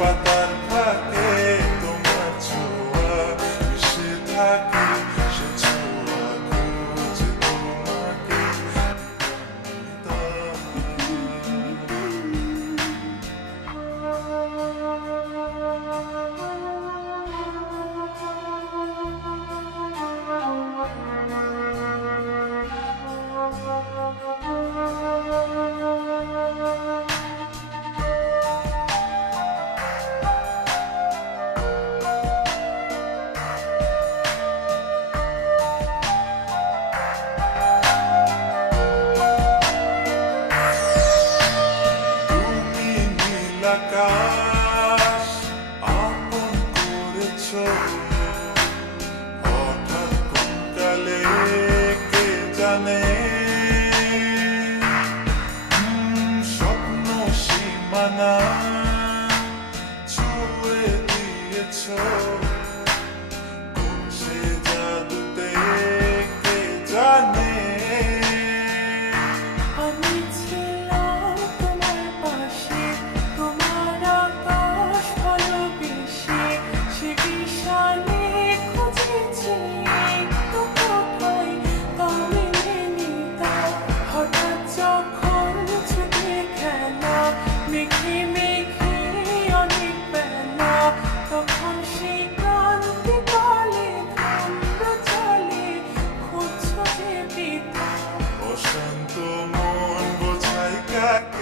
But. দেখেছ সে জাদু দেখতে জানে? আমি back.